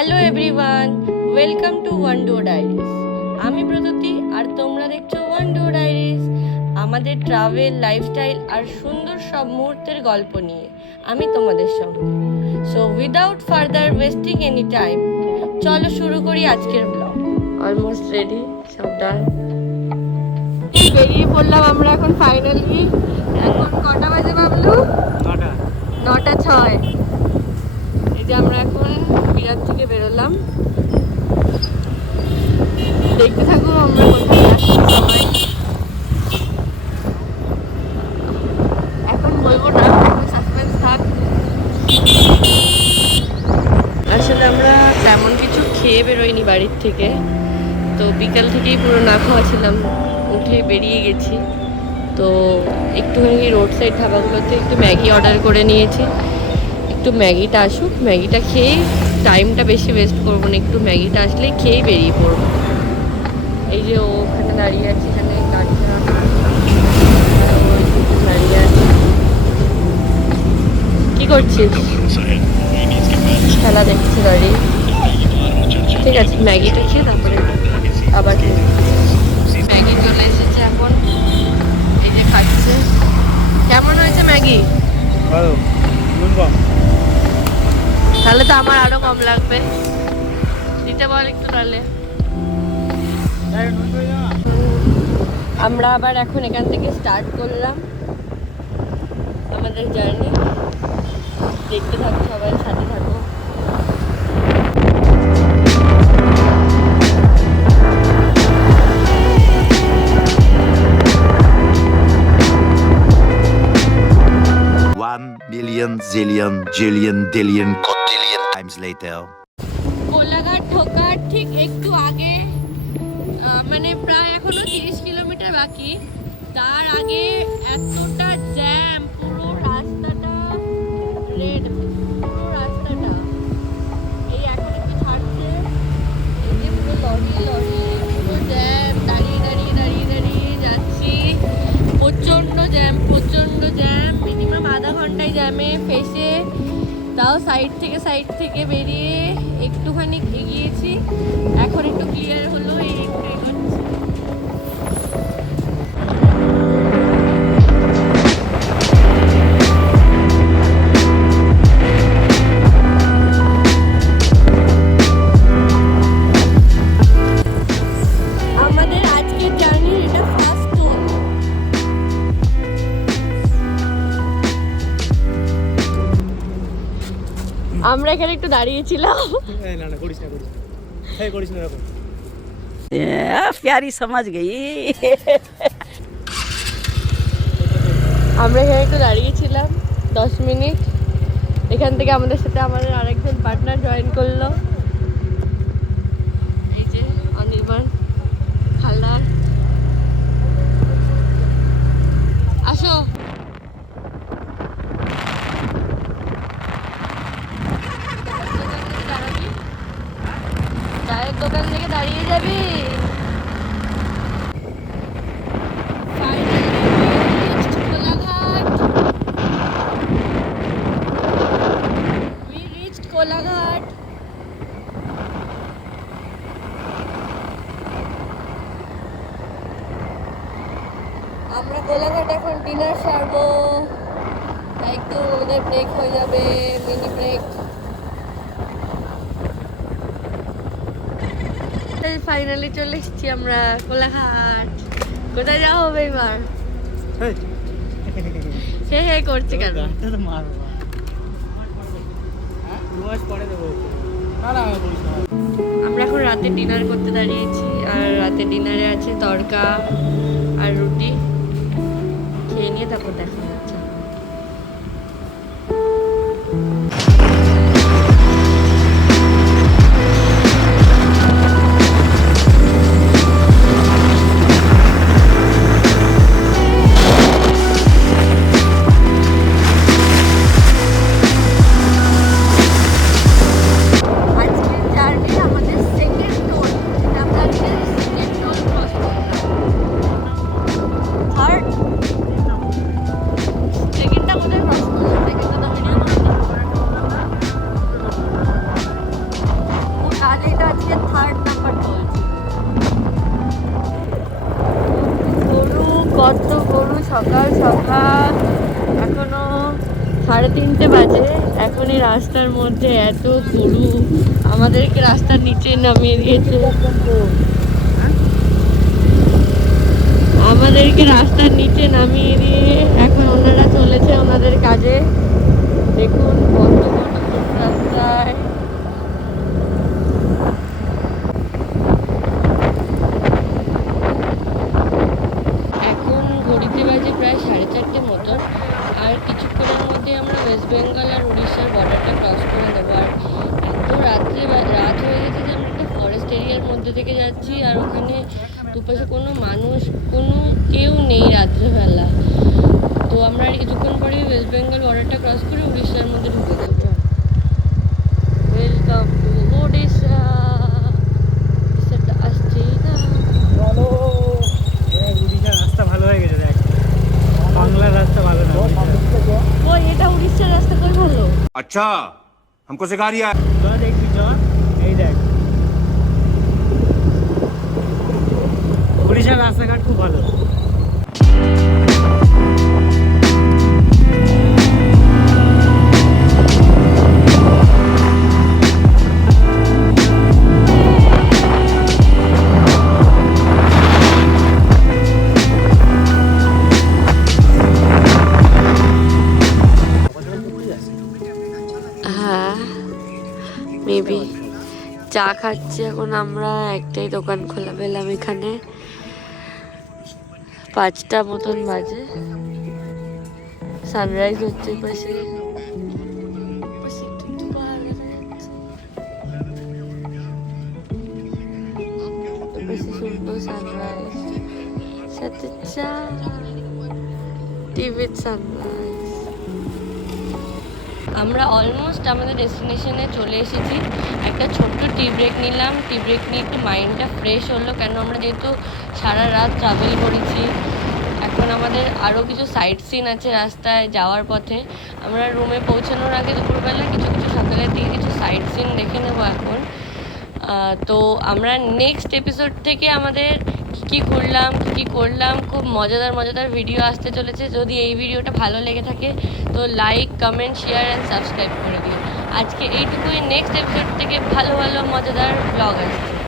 Hello everyone, welcome to Wando Diaries. আমি ব্রততী আর তোমরা দেখছো ওয়ান্ডো ডায়েরিজ। আমাদের ট্রাভেল, লাইফস্টাইল আর সুন্দর সব মুহূর্তের গল্প নিয়ে আমি তোমাদের সঙ্গে। So without further wasting any time, চলো শুরু করি আজকের ব্লগ। অলমোস্ট রেডি, সব ডান। বেরিয়ে পড়লাম আমরা এখন ফাইনালি। এখন কটা বাজে বাবলু? 9:06। এই যে আমরা এখন বিরাট থেকে বেরোলাম। দেখতে থাকো আমরা কোথায় যাচ্ছি সবাই। এখন বলবো না, এখন সাসপেন্স থাক। আসলে আমরা তেমন কিছু খেয়ে বেরোইনি বাড়ির থেকে, তো বিকাল থেকেই পুরো না খাওয়া ছিলাম, উঠে বেরিয়ে গেছি। তো একটুখানি রোড সাইড ধাবাগুলোতে একটু ম্যাগি অর্ডার করে নিয়েছি। একটু ম্যাগিটা আসুক, ম্যাগিটা খেয়ে টাইমটা বেশি ওয়েস্ট করবো না, একটু ম্যাগিটা আসলেই খেয়েই বেরিয়ে পড়বো। এই যে ওখানে দাঁড়িয়ে আছে, এখানে গাড়ি দাঁড়িয়ে আছে। কি করছিস? খেলা দেখছি গাড়ি। ঠিক আছে, ম্যাগিটা খেয়ে তারপরে আবার ম্যাগি চলে এসেছে এখন। এই যে খাচ্ছে। কেমন হয়েছে ম্যাগি? তাহলে তো আমার আরো কম লাগবে, দিতে বল একটু তাহলে। আমরা আবার এখন এখান থেকে স্টার্ট করলাম আমাদের জার্নি। দেখতে থাকো, সবাই সাথে থাকো। One million zillion jillion dillion cotillion times later. Kolaghat ঢোকার ঠিক একটু আগে, মানে প্রায় এখনো 30 কিলোমিটার বাকি। তার আগে এতটা জ্যাম, পুরো রাস্তাটা রেড, পুরো রাস্তাটা। এই এখন একটু ছাড়ছে, এই যে পুরো লরি লরি, পুরো জ্যাম, দাঁড়িয়ে দাঁড়িয়ে দাঁড়িয়ে দাঁড়িয়ে যাচ্ছি। প্রচণ্ড জ্যাম, প্রচণ্ড জ্যাম। মিনিমাম আধা ঘন্টায় জ্যামে ফেসে, তাও সাইড থেকে বেরিয়ে একটুখানি এগিয়েছি। এখন একটু ক্লিয়ার হলো, এই একটু এগোচ্ছি। আমাদের আজকের জার্নির এটা ফার্স্ট ট্যুর। আমরা এখানে একটু দাঁড়িয়েছিলাম। प्यारी समझ गई। আমরা এখানে একটু দাঁড়িয়েছিলাম 10 মিনিট। এখান থেকে আমাদের সাথে আমাদের আরেকজন পার্টনার জয়েন করলো, এই যে অনির্বাণ হালদার। আসো। চায়ের দোকান থেকে দাঁড়িয়ে যাবি। কোলাঘাট। আমরা কোলাঘাট এখন ডিনার সারবো, তাই একটু ওদের ব্রেক হয়ে যাবে, মিনি ব্রেক। ফাইনালি চলে এসেছি আমরা কোলাঘাট। কোথায় যাওয়া হবে এবার? হে হে করছে কেন? আমরা এখন রাতে ডিনার করতে দাঁড়িয়েছি, আর রাতে ডিনারে আছে তড়কা আর রুটি। খেয়ে নিয়ে তারপর দেখা যাচ্ছে। আজ এটা আজকে 3rd নাম্বার বলছি। গরু, কত গরু, সকাল সকাল এখনো 3:30 বাজে, এখন এই রাস্তার মধ্যে এত গরু। আমাদেরকে রাস্তার নিচে নামিয়ে দিয়েছে, আমাদেরকে রাস্তার নিচে নামিয়ে দিয়ে এখন ওনারা চলেছে ওনাদের কাজে। দেখুন কত কত গরু রাস্তায়। এখন ঘড়িতে বাজে প্রায় 4:30 মতন। আর কিছুক্ষণের মধ্যে আমরা ওয়েস্ট বেঙ্গল আর উড়িষ্যার বর্ডারটা ক্রস করে দেবো। আর এত রাত হয়ে গেছে যে আমরা একটা ফরেস্ট এরিয়ার মধ্যে থেকে যাচ্ছি, আর ওখানে দুপাশে কোনো মানুষ, কেউ নেই রাত্রেবেলা। তো আমরা আর কিছুক্ষণ পরে ওয়েস্ট বেঙ্গল বর্ডারটা ক্রস করে উড়িষ্যার মধ্যে ঢুকে দেবো। Welcome to Odisha. উড়িষ্যাটা আসছেই না। উড়িষ্যার রাস্তা ভালো হয়ে গেছে, দেখ বাংলার রাস্তা ভালো না। ওই এটা উড়িষ্যার রাস্তা কই ভালো? अच्छा हमको सिखा रिया है। চ দেখবি, চ এই দেখ উড়িষ্যার রাস্তাঘাট খুব ভালো। হ্যাঁ মেবি। চা খাচ্ছি এখন আমরা, একটাই দোকান খোলা পেলাম এখানে। 5টা মতন বাজে, সানরাইজ হচ্ছে পাশে। সুন্দর সানরাইজ, সাথে চা, টিভির সানরাইজ। আমরা অলমোস্ট আমাদের ডেস্টিনেশনে চলে এসেছি। একটা ছোট্ট টি ব্রেক নিলাম, টি ব্রেক নিয়ে একটু মাইন্ডটা ফ্রেশ হলো, কেন আমরা যেহেতু সারা রাত ট্রাভেল করেছি। এখন আমাদের আরও কিছু সাইট সিন আছে রাস্তায় যাওয়ার পথে। আমরা রুমে পৌঁছানোর আগে দুপুরবেলা কিছু সকালের দিকে কিছু সাইট সিন দেখে নেবো এখন। তো আমরা নেক্সট এপিসোড থেকে আমাদের কী ঘুরলাম, কী করলাম, খুব মজাদার ভিডিও আসতে চলেছে। যদি এই ভিডিওটা ভালো লেগে থাকে তো like, comment, share and subscribe করে দিও। আজকে এইটুকুই, নেক্সট এপিসোড থেকে ভালো মজাদার ব্লগ আসছে।